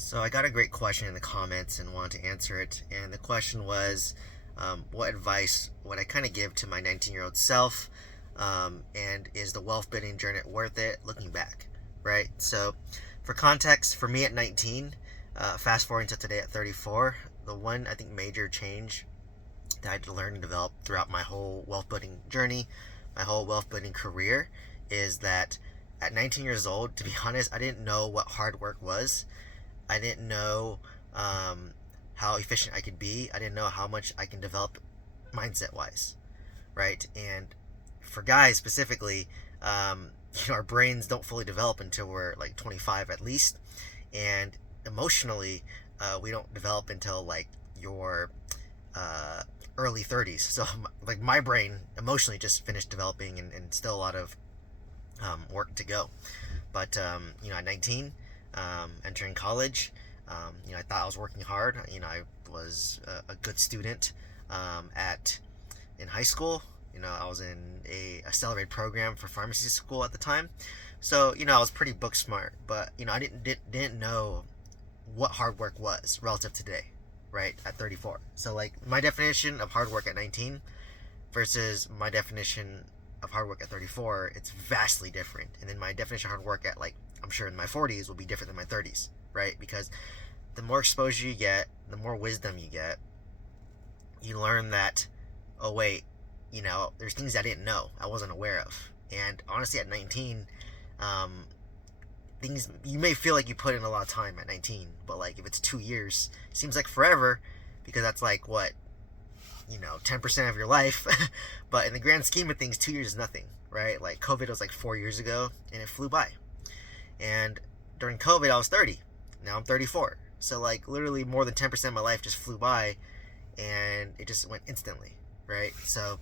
So I got a great question in the comments and wanted to answer it. And the question was, what advice would I kind of give to my 19-year-old self? And is the wealth building journey worth it looking back? Right? So, for context, for me at 19, fast forwarding to today at 34, the one I think major change that I had to learn and develop throughout my whole wealth building journey, my whole wealth building career, is that at 19 years old, to be honest, I didn't know what hard work was. I didn't know how efficient I could be. I didn't know how much I can develop mindset wise, right? And for guys specifically, our brains don't fully develop until we're like 25 at least, and emotionally, we don't develop until like your uh, early 30s. So like my brain emotionally just finished developing, and still a lot of work to go. But at 19, entering college, I thought I was working hard. I was a good student at in high school. I was in a accelerated program for pharmacy school at the time, so I was pretty book smart. But I didn't know what hard work was relative to today, right? At 34. So like my definition of hard work at 19 versus my definition of hard work at 34, it's vastly different. And then my definition of hard work at, like, I'm sure in my 40s will be different than my 30s, right? Because the more exposure you get, the more wisdom you get, you learn that, oh wait, there's things I didn't know, I wasn't aware of. And honestly, at 19, things, you may feel like you put in a lot of time at 19, but like if it's 2 years, it seems like forever, because that's like what, 10% of your life. But in the grand scheme of things, 2 years is nothing, right? Like COVID was like 4 years ago, and it flew by. And during COVID, I was 30. Now I'm 34. So like literally more than 10% of my life just flew by, and it just went instantly, right? So,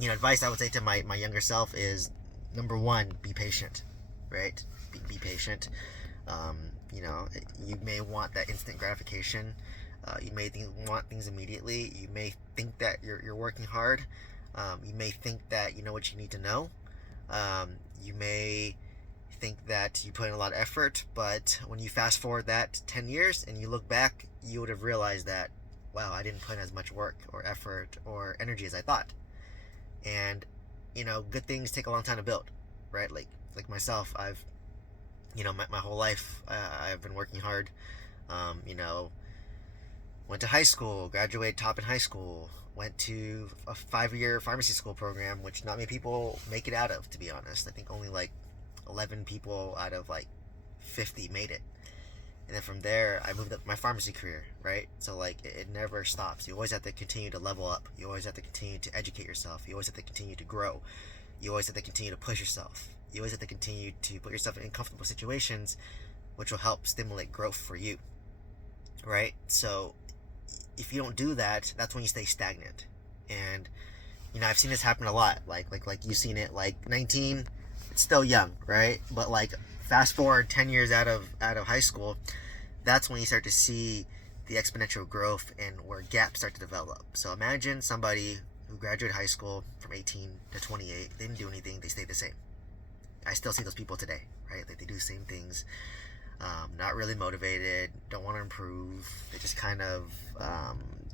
advice I would say to my younger self is, number one, be patient, right? Be patient. Um, you may want that instant gratification. You may want things immediately. You may think that you're working hard. You may think that you know what you need to know. You may think that you put in a lot of effort, but when you fast forward that 10 years and you look back, you would have realized that, wow, I didn't put in as much work or effort or energy as I thought. And, good things take a long time to build, right? Like myself, I've, my whole life, I've been working hard. You know, Went to high school, graduated top in high school, went to a 5-year pharmacy school program, which not many people make it out of, to be honest. I think only like 11 people out of like 50 made it. And then from there, I moved up my pharmacy career, right? So like it never stops. You always have to continue to level up. You always have to continue to educate yourself. You always have to continue to grow. You always have to continue to push yourself. You always have to continue to put yourself in uncomfortable situations, which will help stimulate growth for you, right? So if you don't do that, that's when you stay stagnant. And I've seen this happen a lot. Like you've seen it. Like 19, it's still young, right? But like fast forward 10 years out of high school, that's when you start to see the exponential growth and where gaps start to develop. So imagine somebody who graduated high school from 18 to 28, they didn't do anything, they stayed the same. I still see those people today, right? Like they do the same things, not really motivated, don't want to improve. They just kind of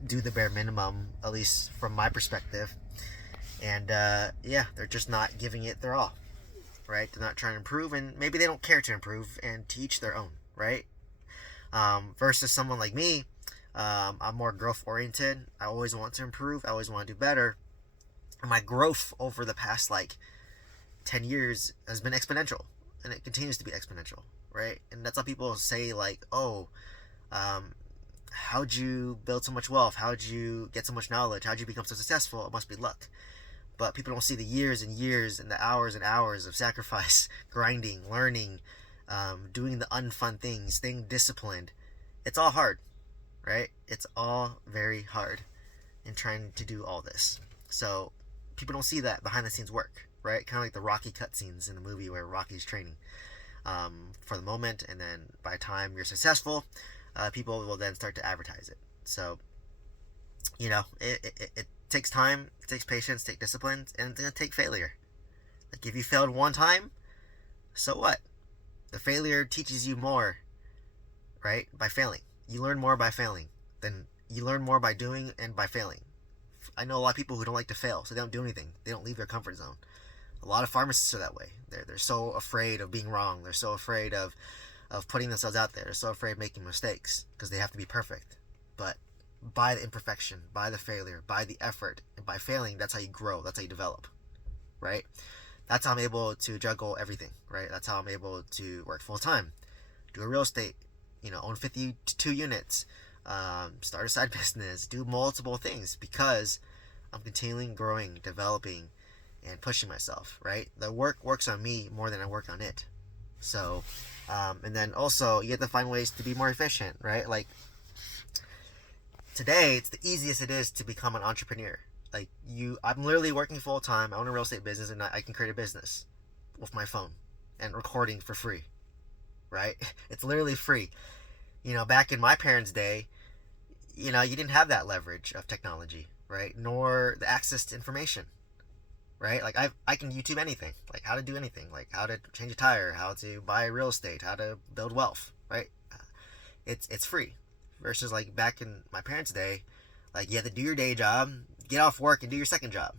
do the bare minimum, at least from my perspective. And they're just not giving it their all, right? They're not trying to improve, and maybe they don't care to improve, and to each their own, right? Versus someone like me, I'm more growth oriented. I always want to improve. I always want to do better. And my growth over the past like 10 years has been exponential, and it continues to be exponential, right? And that's how people say like, oh, how'd you build so much wealth? How'd you get so much knowledge? How'd you become so successful? It must be luck. But people don't see the years and years and the hours of sacrifice, grinding, learning, doing the unfun things, staying disciplined. It's all hard, right? It's all very hard in trying to do all this. So people don't see that behind the scenes work, right? Kind of like the Rocky cutscenes in the movie where Rocky's training for the moment, and then by the time you're successful, people will then start to advertise it. So, it takes time, it takes patience, it takes discipline, and it's going to take failure. Like if you failed one time, so what? The failure teaches you more, right? By failing. You learn more by failing than you learn more by doing and by failing. I know a lot of people who don't like to fail, so they don't do anything. They don't leave their comfort zone. A lot of pharmacists are that way. They're so afraid of being wrong. They're so afraid of putting themselves out there. They're so afraid of making mistakes because they have to be perfect. But by the imperfection, by the failure, by the effort, and by failing, that's how you grow. That's how you develop, right? That's how I'm able to juggle everything, right? That's how I'm able to work full time, do a real estate, own 52 units, start a side business, do multiple things because I'm continuing growing, developing, and pushing myself, right? The work works on me more than I work on it. So, and then also you have to find ways to be more efficient, right? Like today, it's the easiest it is to become an entrepreneur. Like I'm literally working full time. I own a real estate business, and I can create a business with my phone and recording for free, right? It's literally free. Back in my parents' day, you didn't have that leverage of technology, right? Nor the access to information, right? Like I can YouTube anything, like how to do anything, like how to change a tire, how to buy real estate, how to build wealth, right? It's free. Versus like back in my parents' day, like you had to do your day job, get off work, and do your second job.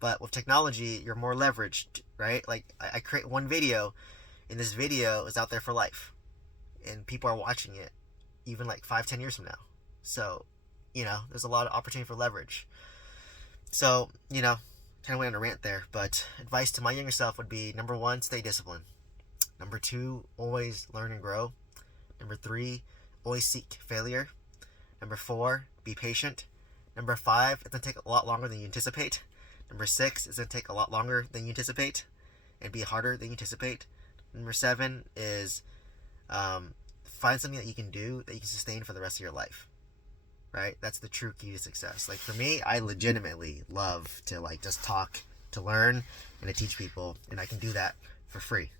But with technology, you're more leveraged, right? Like I create one video, and this video is out there for life, and people are watching it, even like 5-10 years from now. So, there's a lot of opportunity for leverage. So, kind of went on a rant there, but advice to my younger self would be: number 1, stay disciplined. Number 2, always learn and grow. Number 3, always seek failure. Number 4, be patient. Number 5, it's going to take a lot longer than you anticipate. Number 6, it's going to take a lot longer than you anticipate and be harder than you anticipate. Number 7 is find something that you can do that you can sustain for the rest of your life. Right? That's the true key to success. Like for me, I legitimately love to like just talk, to learn, and to teach people, and I can do that for free.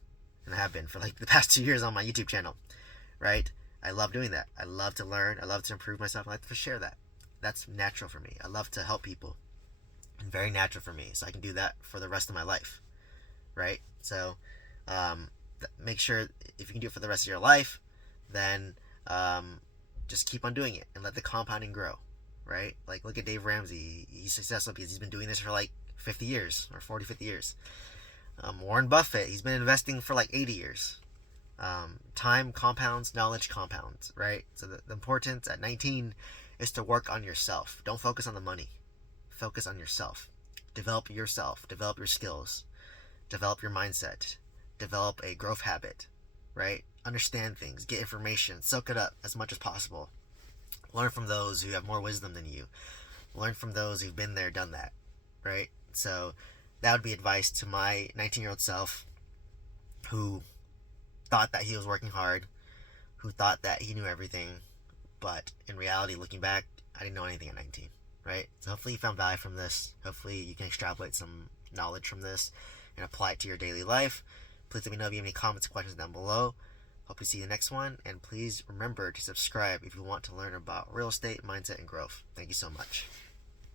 And I have been for like the past 2 years on my YouTube channel. Right? I love doing that. I love to learn. I love to improve myself. I like to share that. That's natural for me. I love to help people. And very natural for me. So I can do that for the rest of my life. Right? So make sure if you can do it for the rest of your life, then just keep on doing it and let the compounding grow. Right? Like look at Dave Ramsey. He's successful because he's been doing this for like 50 years or 40, 50 years. Warren Buffett, he's been investing for like 80 years. Time compounds, knowledge compounds, right? So the importance at 19 is to work on yourself. Don't focus on the money. Focus on yourself. Develop yourself. Develop your skills. Develop your mindset. Develop a growth habit, right? Understand things. Get information. Soak it up as much as possible. Learn from those who have more wisdom than you. Learn from those who've been there, done that, right? So that would be advice to my 19-year-old self who thought that he was working hard, who thought that he knew everything, but in reality, looking back, I didn't know anything at 19, right? So hopefully you found value from this. Hopefully you can extrapolate some knowledge from this and apply it to your daily life. Please let me know if you have any comments or questions down below. Hope to see you in the next one, and please remember to subscribe if you want to learn about real estate, mindset, and growth. Thank you so much.